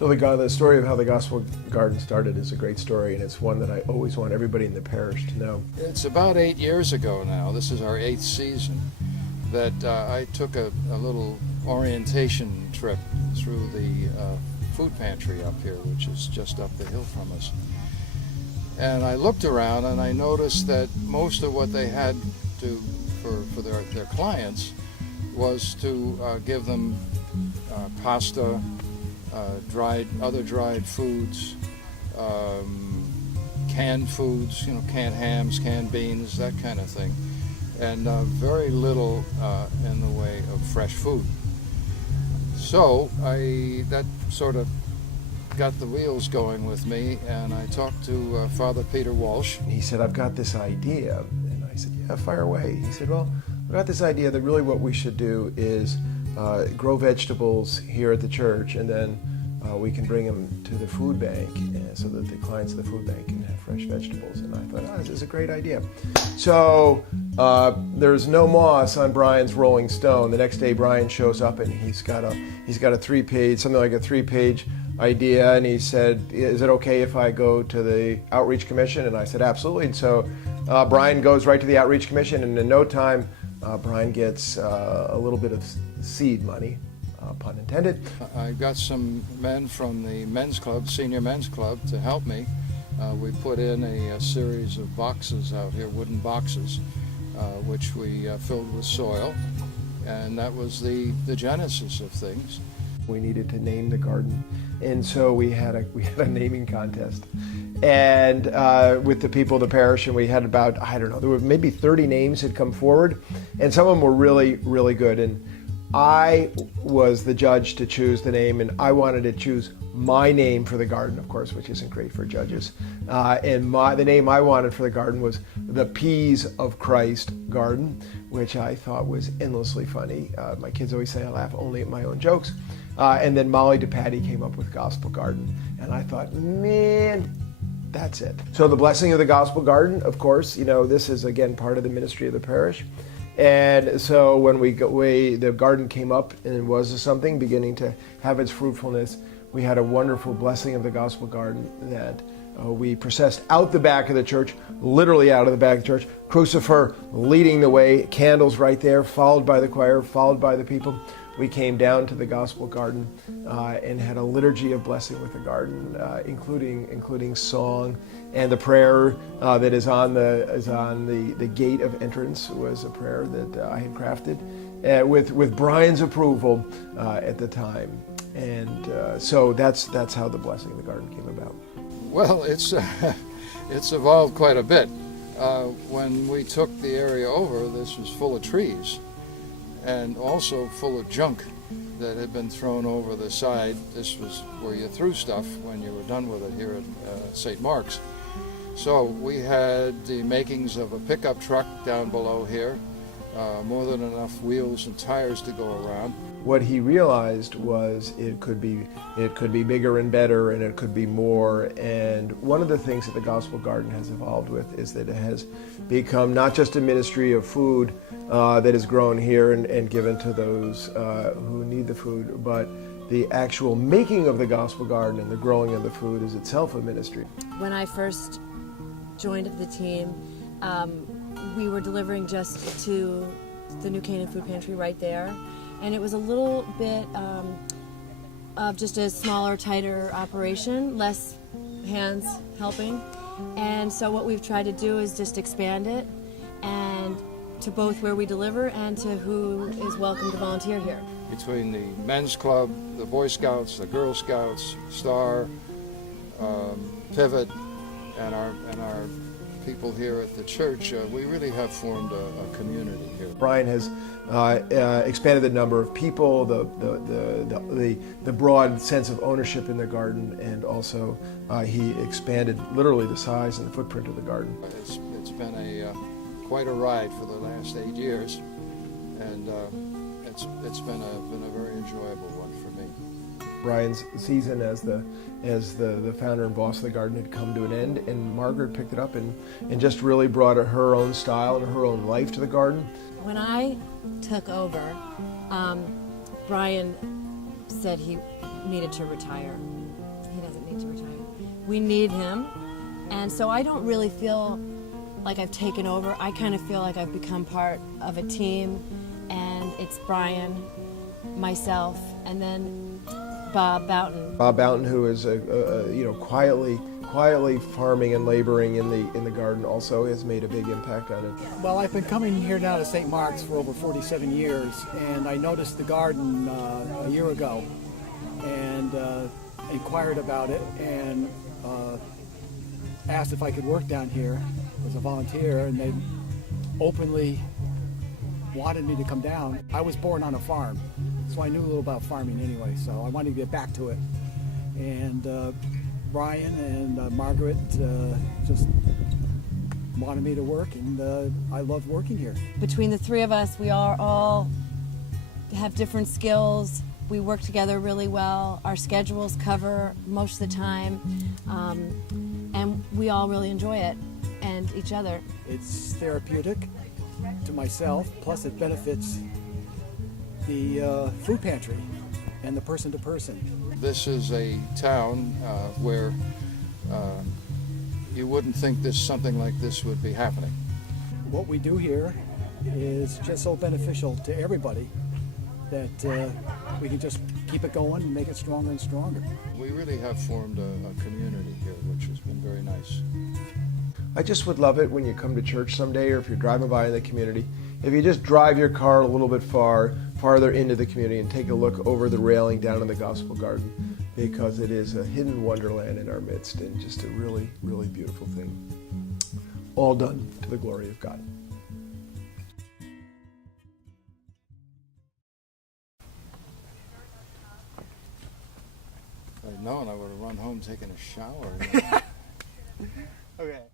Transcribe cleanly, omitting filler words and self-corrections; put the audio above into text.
So the story of how the Gospel Garden started is a great story, and it's one that I always want everybody in the parish to know. It's about 8 years ago now, this is our 8th season, that I took a little orientation trip through the food pantry up here, which is just up the hill from us. And I looked around and I noticed that most of what they had to for their clients was to give them pasta, other dried foods, canned foods, canned hams, canned beans, that kind of thing, and very little in the way of fresh food. So that sort of got the wheels going with me, and I talked to Father Peter Walsh. He said, I've got this idea. And I said, yeah, fire away. He said, well, I've got this idea that really what we should do is grow vegetables here at the church, and then we can bring them to the food bank so that the clients of the food bank can have fresh vegetables. And I thought, this is a great idea. So there's no moss on Brian's Rolling Stone. The next day Brian shows up and he's got a 3-page, something like a 3-page idea, and he said, is it okay if I go to the Outreach Commission? And I said, absolutely. And so Brian goes right to the Outreach Commission, and in no time Brian gets a little bit of seed money, pun intended. I got some men from the men's club, senior men's club, to help me. We put in a series of boxes out here, wooden boxes, which we filled with soil, and that was the genesis of things. We needed to name the garden, and so we had a naming contest, and with the people of the parish, and we had about, there were maybe 30 names had come forward, and some of them were really, really good, and I was the judge to choose the name, and I wanted to choose my name for the garden, of course, which isn't great for judges. And the name I wanted for the garden was the Peas of Christ Garden, which I thought was endlessly funny. My kids always say I laugh only at my own jokes. And then Molly DePatty came up with Gospel Garden, and I thought, man, that's it. So the blessing of the Gospel Garden, of course, this is again part of the ministry of the parish. And so when the garden came up and was something beginning to have its fruitfulness, we had a wonderful blessing of the Gospel Garden that we processed out the back of the church, literally out of the back of the church, Crucifer leading the way, candles right there, followed by the choir, followed by the people. We came down to the Gospel Garden and had a liturgy of blessing with the garden, including song, and the prayer that is on the gate of entrance was a prayer that I had crafted with Brian's approval at the time, and so that's how the blessing of the garden came about. Well, it's evolved quite a bit. When we took the area over, this was full of trees, and also full of junk that had been thrown over the side. This was where you threw stuff when you were done with it here at St. Mark's. So we had the makings of a pickup truck down below here, more than enough wheels and tires to go around. What he realized was it could be bigger and better, and it could be more. And one of the things that the Gospel Garden has evolved with is that it has become not just a ministry of food that is grown here and given to those who need the food, but the actual making of the Gospel Garden and the growing of the food is itself a ministry. When I first joined the team, we were delivering just to the New Canaan Food Pantry right there. And it was a little bit of just a smaller, tighter operation, less hands helping. And so what we've tried to do is just expand it, and to both where we deliver and to who is welcome to volunteer here. Between the men's club, the Boy Scouts, the Girl Scouts, Star, Pivot, and our people here at the church, we really have formed a community here. Brian has expanded the number of people, the broad sense of ownership in the garden, and also he expanded literally the size and the footprint of the garden. It's been quite a ride for the last 8 years, and it's been a very enjoyable one for me. Brian's season as the founder and boss of the garden had come to an end, and Margaret picked it up and just really brought her own style and her own life to the garden. When I took over, Brian said he needed to retire. We need him. And so I don't really feel like I've taken over. I kind of feel like I've become part of a team, and it's Brian, myself, and then Bob Bouton. Bob Bouton, who is quietly farming and laboring in the garden, also has made a big impact on it. Well, I've been coming here now to St. Mark's for over 47 years, and I noticed the garden a year ago, and inquired about it, and asked if I could work down here as a volunteer, and they openly wanted me to come down. I was born on a farm, so I knew a little about farming anyway, so I wanted to get back to it. And Brian and Margaret just wanted me to work, and I love working here. Between the three of us, we are all have different skills. We work together really well. Our schedules cover most of the time, and we all really enjoy it and each other. It's therapeutic to myself, plus it benefits the food pantry and the person-to-person. This is a town where you wouldn't think something like this would be happening. What we do here is just so beneficial to everybody that we can just keep it going and make it stronger and stronger. We really have formed a community here, which has been very nice. I just would love it when you come to church someday, or if you're driving by in the community, if you just drive your car a little bit farther into the community and take a look over the railing down in the Gospel Garden, because it is a hidden wonderland in our midst and just a really, really beautiful thing. All done to the glory of God. If I'd known, I would have run home taking a shower. Okay.